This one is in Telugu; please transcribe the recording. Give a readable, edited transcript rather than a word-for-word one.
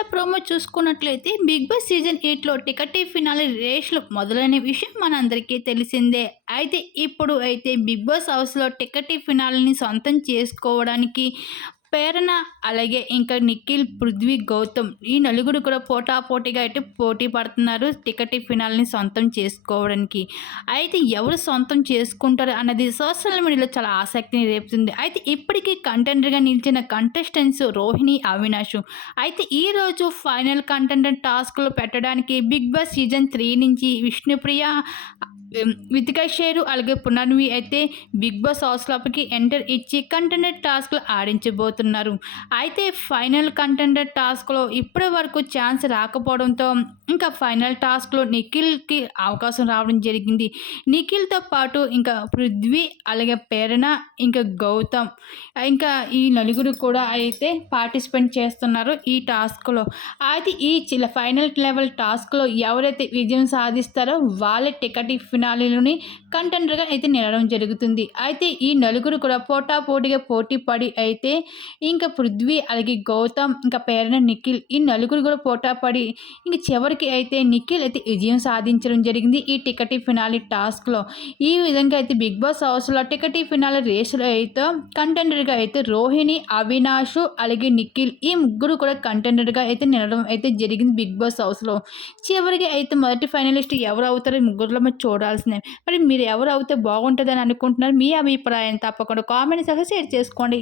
ఇవాళ ప్రోమో చూసుకున్నట్లయితే 'బిగ్ బాస్' సీజన్ 8లో టికెట్ ఫినాలే రేస్‌లు మొదలైన విషయం మనందరికీ తెలిసిందే. అయితే ఇప్పుడు అయితే 'బిగ్ బాస్' హౌస్‌లో టికెట్ ఫినాలేని సొంతం చేసుకోవడానికి ప్రేరణ, అలాగే ఇంకా నిఖిల్, పృథ్వీ, గౌతమ్ ఈ నలుగురు కూడా పోటాపోటీగా అయితే పోటీ పడుతున్నారు టికెట్ ఫినాలేని సొంతం చేసుకోవడానికి. అయితే ఎవరు సొంతం చేసుకుంటారు అన్నది సోషల్ మీడియాలో చాలా ఆసక్తిని రేపుతుంది. అయితే ఇప్పటికీ కంటెండర్‌గా నిలిచిన కంటెస్టెంట్స్ రోహిణి, అవినాష్. అయితే ఈరోజు ఫైనల్ కంటెండెంట్ టాస్క్‌లు పెట్టడానికి 'బిగ్ బాస్' సీజన్ 3 నుంచి విష్ణుప్రియ, వితికా షేరు అలాగే పునర్నవి అయితే 'బిగ్ బాస్' హౌస్ లోపలికి ఎంటర్ ఇచ్చి కంటెండెంట్ టాస్క్‌లు ఆడించబోతున్నారు. అయితే ఫైనల్ కంటెండెంట్ టాస్క్‌లో ఇప్పటి వరకు ఛాన్స్ రాకపోవడంతో ఇంకా ఫైనల్ టాస్క్‌లో నిఖిల్‌కి అవకాశం రావడం జరిగింది. నిఖిల్‌తో పాటు ఇంకా పృథ్వీ, అలాగే ప్రేరణ, ఇంకా గౌతమ్ ఇంకా ఈ నలుగురు కూడా అయితే పార్టిసిపేట్ చేస్తున్నారు ఈ టాస్క్‌లో. అయితే ఈ ఫైనల్ లెవెల్ టాస్క్‌లో ఎవరైతే విజయం సాధిస్తారో వాళ్ళే టికెట్ ఫినాలేలోని కంటెండర్‌గా అయితే నిలవడం జరుగుతుంది. అయితే ఈ నలుగురు కూడా పోటాపోటీగా పోటీ పడి అయితే ఇంకా పృథ్వీ, అలాగే గౌతమ్, ఇంకా ప్రేరణ, నిఖిల్ ఈ నలుగురు కూడా పోటాపడి ఇంక చివరికి అయితే నిఖిల్ అయితే విజయం సాధించడం జరిగింది ఈ టికెట్ ఫినాలే టాస్క్‌లో. ఈ విధంగా అయితే 'బిగ్ బాస్' హౌస్‌లో టికెట్ ఫినాలే రేస్‌లో అయితే కంటెండర్‌గా అయితే రోహిణి, అవినాష్, అలాగే నిఖిల్ ఈ ముగ్గురు కూడా కంటెండర్‌గా అయితే నిలవడం అయితే జరిగింది 'బిగ్ బాస్' హౌస్‌లో. చివరికి అయితే మొదటి ఫైనలిస్ట్ ఎవరు అవుతారో ఈ ముగ్గురిలో మరి చూడాల్సిందే. మరి మీరు ఎవరు అవుతే బాగుంటుందని అనుకుంటున్నారు? మీ అభిప్రాయం తప్పకుండా కామెంట్ సెక్షన్‌లో షేర్ చేసుకోండి.